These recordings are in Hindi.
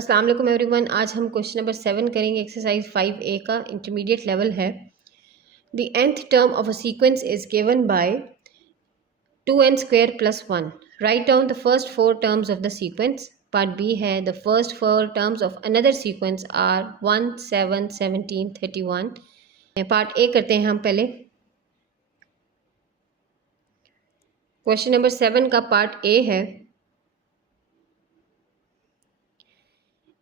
अस्सलाम वालेकुम एवरीवन। आज हम क्वेश्चन नंबर 7 करेंगे। एक्सरसाइज 5A का इंटरमीडिएट लेवल है। The nth term of a sequence is given by 2n² + 1। Right down the first 4 terms of the sequence. Part B है the first 4 terms of another sequence are 1, 7, 17, 31। Part A करते हैं हम पहले। क्वेश्चन नंबर 7 का पार्ट ए है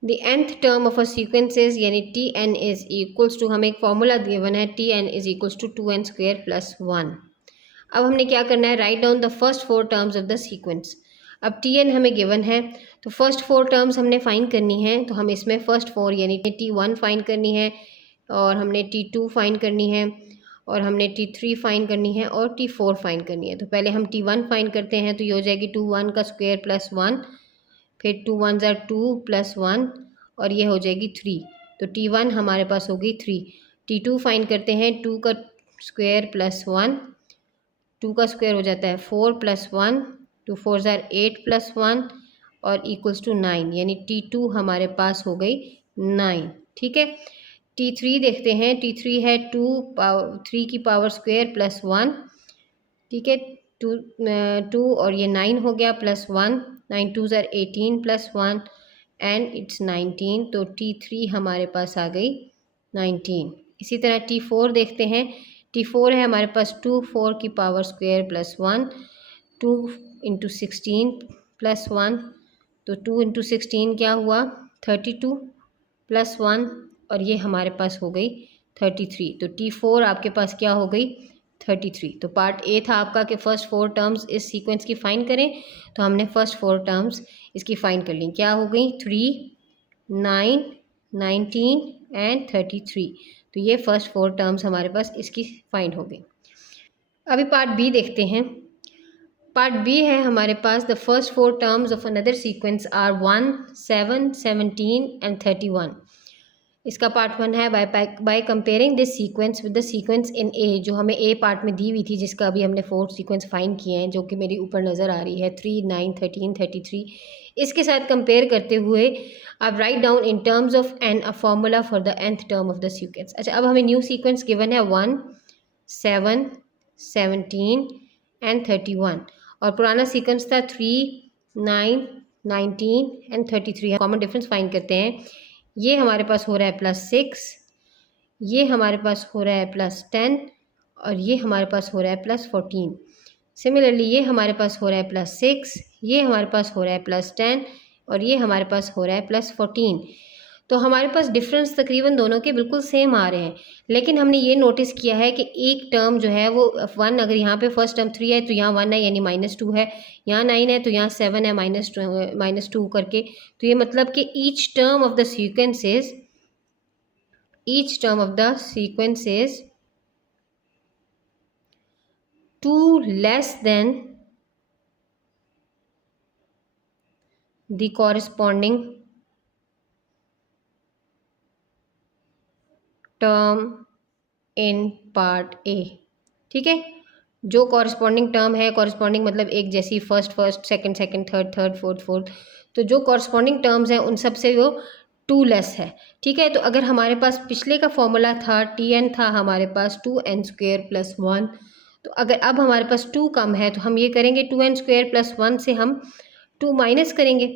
the nth term of a sequence is यानी Tn इज इक्वल्स टू, हमें एक फॉर्मूला गिवन है Tn is equals to 2n² + 1। अब हमने क्या करना है, write down the first 4 terms of the sequence. अब Tn हमें गिवन है तो फर्स्ट 4 टर्म्स हमने फाइंड करनी है। तो हम इसमें फर्स्ट 4 यानी T1 फाइंड करनी है, और हमने T2 फाइंड करनी है, और हमने T3 फाइंड करनी है, और T4 फाइंड करनी है। तो पहले हम T1 फाइंड करते हैं, तो ये हो जाएगी 2 1 का स्क्वायर + 1, फिर 2 1 ज़ा 2 + 1, और ये हो जाएगी 3। तो T1 हमारे पास होगी 3। T2 फाइंड करते हैं, 2 का स्क्वायर + 1, 2 का स्क्वायर हो जाता है 4 + 1, 2 4 ज़ा 8 + 1, और इक्वल्स टू 9, यानी T2 हमारे पास हो गई 9। ठीक है। T3 देखते हैं। T3 है 3 की पावर स्क्वायर + 1। ठीक है, 2 और ये 9 हो गया +1, 9 2 ज़ा 18 + 1 एंड इट्स 19। तो T3 हमारे पास आ गई 19। इसी तरह T4 देखते हैं। T4 है हमारे पास 2 4 की पावर स्क्वायर + 1, 2 × 16 + 1। तो 2 × 16 क्या हुआ, 32 + 1, और ये हमारे पास हो गई 33। तो T4 आपके पास क्या हो गई, 33। तो पार्ट ए था आपका कि फर्स्ट 4 टर्म्स इस सीक्वेंस की फाइंड करें। तो हमने फर्स्ट 4 टर्म्स इसकी फाइंड कर ली। क्या हो गई, 3, 9, 19 एंड 33। तो ये फर्स्ट 4 टर्म्स हमारे पास इसकी फाइंड हो गई। अभी पार्ट बी देखते हैं। पार्ट बी है हमारे पास the first 4 terms of another sequence are 1, 7, 17 and 31। इसका पार्ट 1 है by comparing this sequence with the sequence in A, जो हमें ए पार्ट में दी हुई थी, जिसका अभी हमने 4 सीक्वेंस फाइंड किए हैं, जो कि मेरी ऊपर नज़र आ रही है 3, 9, 13, 33। इसके साथ कंपेयर करते हुए अब write down in terms of n a formula for the nth term of the sequence. अच्छा, अब हमें न्यू सीक्वेंस गिवन है 1, 7, 17 एंड 31, और पुराना सीक्वेंस था 3, 9, 19 एंड 33। कॉमन डिफरेंस फाइंड करते हैं। ये हमारे पास हो रहा है +6, ये हमारे पास हो रहा है +10, और ये हमारे पास हो रहा है +14। सिमिलरली ये हमारे पास हो रहा है +6, ये हमारे पास हो रहा है +10, और ये हमारे पास हो रहा है +14। तो हमारे पास डिफरेंस तकरीबन दोनों के बिल्कुल सेम आ रहे हैं। लेकिन हमने ये नोटिस किया है कि एक टर्म जो है वो 1, अगर यहाँ पे फर्स्ट टर्म 3 है तो यहाँ 1 है यानी -2 है, यहाँ 9 है तो यहाँ 7 है -2 करके। तो ये मतलब कि each term of the sequence is 2 less than the corresponding term in part A. ठीक है, जो कॉरस्पॉन्डिंग टर्म है, कॉरस्पॉन्डिंग मतलब एक जैसी, first first, second second, third third, fourth fourth, तो जो कॉरस्पॉन्डिंग टर्म्स हैं उन सब से वो 2 लेस है। ठीक है, तो अगर हमारे पास पिछले का फॉर्मूला था Tn था हमारे पास 2n² + 1, तो अगर अब हमारे पास 2 कम है तो हम ये करेंगे 2n² + 1 से हम 2 माइनस करेंगे।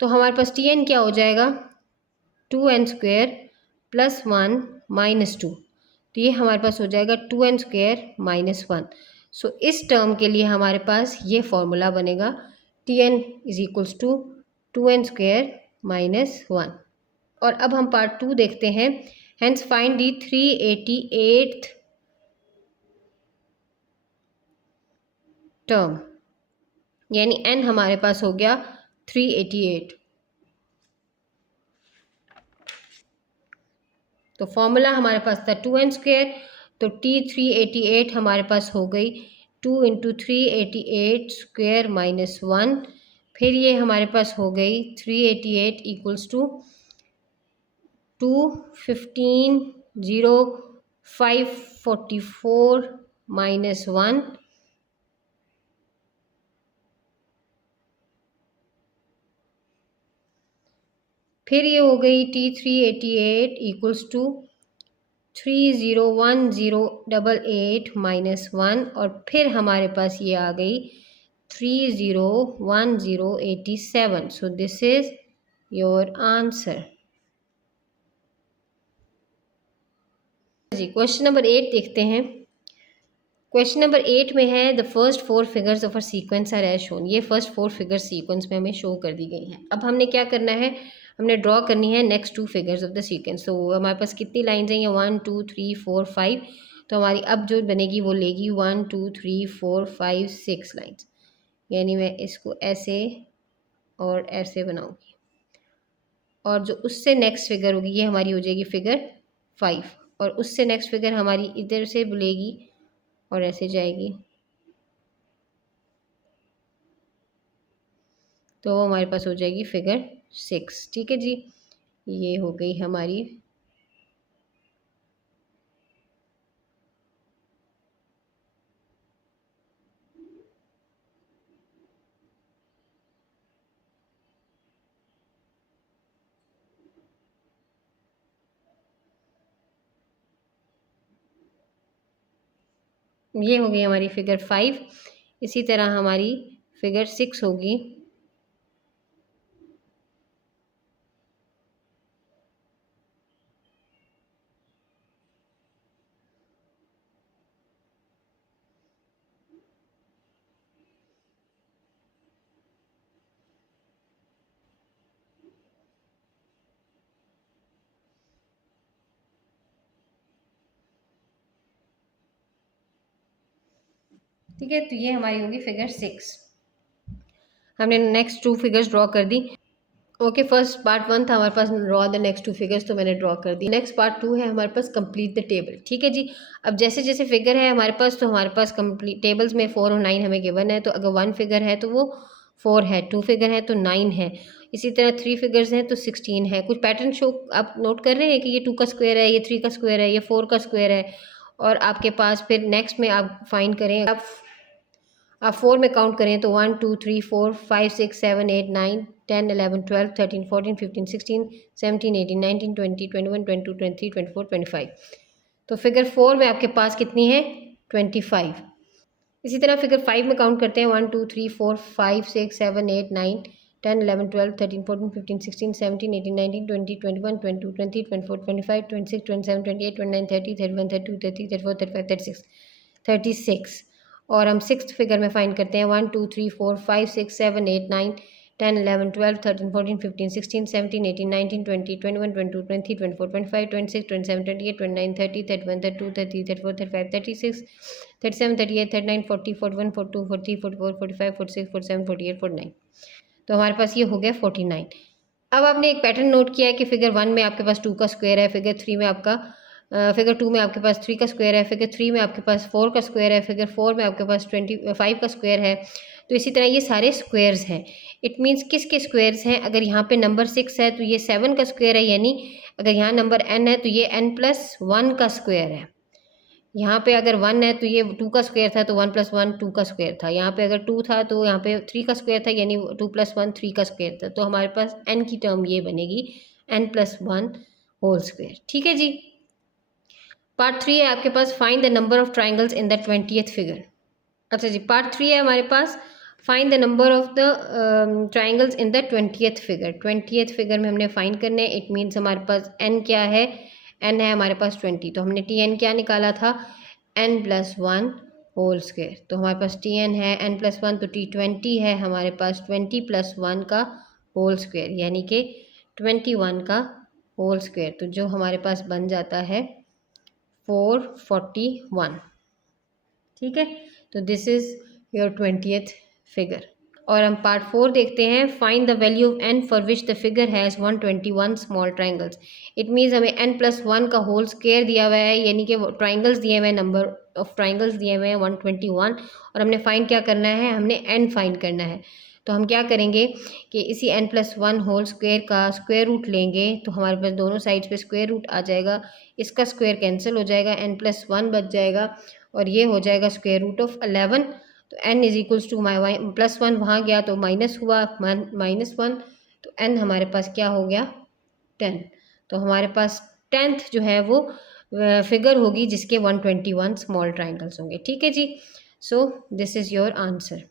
तो हमारे पास Tn क्या हो जाएगा, 2n² + 1 - 2। तो ये हमारे पास हो जाएगा 2n² - 1। सो इस टर्म के लिए हमारे पास ये फॉर्मूला बनेगा Tn = 2n² - 1। और अब हम पार्ट 2 देखते हैं। Hence find the 388th term, यानी n हमारे पास हो गया 388। तो फॉर्मूला हमारे पास था 2n², तो T388 हमारे पास हो गई 2 × 388² - 1। फिर ये हमारे पास हो गई 388 = 2 15 0 544 - 1। फिर ये हो गई T388 इक्वल्स टू 301088 -1, और फिर हमारे पास ये आ गई 301087। So this is your answer ji. Question number 8 देखते हैं। क्वेश्चन नंबर 8 में है the first four figures of a sequence are as shown. ये फर्स्ट फोर फिगर सीक्वेंस में हमें शो कर दी गई हैं। अब हमने क्या करना है, हमने ड्रॉ करनी है next two figures of the sequence. तो हमारे पास कितनी लाइन्स हैं, ये 1 2 3 4 5। तो हमारी अब जो बनेगी वो लेगी 1 2 3 4 5 6 लाइन्स। यानी मैं इसको ऐसे और ऐसे बनाऊंगी, और जो उससे नेक्स्ट फिगर होगी ये हमारी हो जाएगी फिगर 5, और उससे नेक्स्ट फिगर हमारी इधर से बुलेगी और ऐसे जाएगी, तो वो हमारे पास हो जाएगी फिगर 6। ठीक है जी, ये हो गई हमारी ये हो गई हमारी फिगर 5। इसी तरह हमारी फिगर 6 होगी। ठीक है, तो ये हमारी होगी फिगर 6। हमने नेक्स्ट टू फिगर्स ड्रॉ कर दी। ओके, फर्स्ट पार्ट 1 था हमारे पास draw the next two figures, तो मैंने ड्रॉ कर दी। नेक्स्ट पार्ट 2 है हमारे पास कंप्लीट द टेबल। ठीक है जी, अब जैसे जैसे फिगर है हमारे पास, तो हमारे पास कंप्लीट टेबल्स में 4 और 9 हमें गिवन है। तो अगर 1 फिगर है तो वो 4 है, 2 फिगर है तो 9 है, इसी तरह 3 फिगर्स हैं तो 16 है। कुछ पैटर्न शो आप नोट कर रहे हैं कि ये 2 का स्क्वायर है, ये 3 का स्क्वायर है, ये 4 का स्क्वायर है। और आपके पास फिर नेक्स्ट में आप फाइंड करें, आप 4 में काउंट करें तो 1 2 3 4 5 6 7 8 9 10 11 12 13 14 15 16 17 18 19 20 21 22 23 24 25। तो फिगर 4 में आपके पास कितनी है, 25। इसी तरह फिगर 5 में काउंट करते हैं 1 2 3 4 5 6 7 8 9 10 11 12 13 14 15 16 17 18 19 20 21 22 23 24 25 26 27 28 29 30 31 32 33 34 35 36 36। और हम सिक्स फिगर में फाइंड करते हैं 1 2 3 4 5 6 7 8 9 10 11 12 13 14 15 16 17 18 19 20 21 22 23 24 25 26 27 28 29 30 31 32 33 34 35 36 37 38 39 40 41 42 43 44 45 46 47 48 49। तो हमारे पास ये हो गया 49। अब आपने एक पैटर्न नोट किया है कि फिगर 1 में आपके पास 2 का स्क्वायर है, फिगर 3 में आपका फिगर 2 में आपके पास 3 का स्क्वायर है, फिगर 3 में आपके पास 4 का स्क्वायर है, फिगर 4 में आपके पास 25 का स्क्वायर है। तो इसी तरह ये सारे स्क्वायर्स हैं। इट मीन्स किसके स्क्वायर्स हैं, अगर यहाँ पे नंबर 6 है तो ये 7 का स्क्वायर है, यानी अगर यहाँ नंबर n है तो ये n+1 का स्क्वायर है। यहाँ पे अगर 1 है तो ये 2 का स्क्वायर था, तो 1+1 2 का स्क्वायर था। यहाँ पे अगर 2 था तो यहाँ पे 3 का स्क्वायर था, यानी 2+1 3 का स्क्वायर था। तो हमारे पास n की टर्म ये बनेगी n+1 होल स्क्वायर। ठीक है जी। पार्ट 3 है आपके पास find the number of triangles in the 20th figure. अच्छा जी, पार्ट 3 है हमारे पास find the number of the triangles in the 20th figure. 20th figure में हमने फाइंड करने, इट मीन्स हमारे पास n क्या है, n है हमारे पास 20। तो हमने Tn क्या निकाला था, n+1 होल स्क्वायर। तो हमारे पास Tn है n+1, तो T20 है हमारे पास 20+1 का होल स्क्वायर, यानी कि 21 का होल स्क्वायर। तो जो हमारे पास बन जाता है 441। ठीक है, तो this is your 20th figure. और हम पार्ट 4 देखते हैं find the value of n for which the figure has 121 small triangles. It means हमें n+1 का होल स्क्वायर दिया हुआ है, यानी कि ट्राइंगल्स दिए हुए हैं, नंबर ऑफ ट्राइंगल्स दिए हुए हैं 121, और हमने फाइंड क्या करना है, हमने n फाइंड करना है। तो हम क्या करेंगे कि इसी n+1 होल स्क्वायर का स्क्वायर रूट लेंगे, तो हमारे पास दोनों साइड्स पे स्क्वायर रूट आ जाएगा, इसका स्क्वायर कैंसिल हो जाएगा, n+1 बच जाएगा, और ये हो जाएगा स्क्वायर रूट ऑफ 11। तो n इज इक्वल्स टू +1 वहाँ गया तो माइनस हुआ -1, तो n हमारे पास क्या हो गया 10, तो हमारे पास 10th जो है वो फिगर होगी जिसके 121 स्मॉल ट्राइंगल्स होंगे। ठीक है जी, so this is your answer.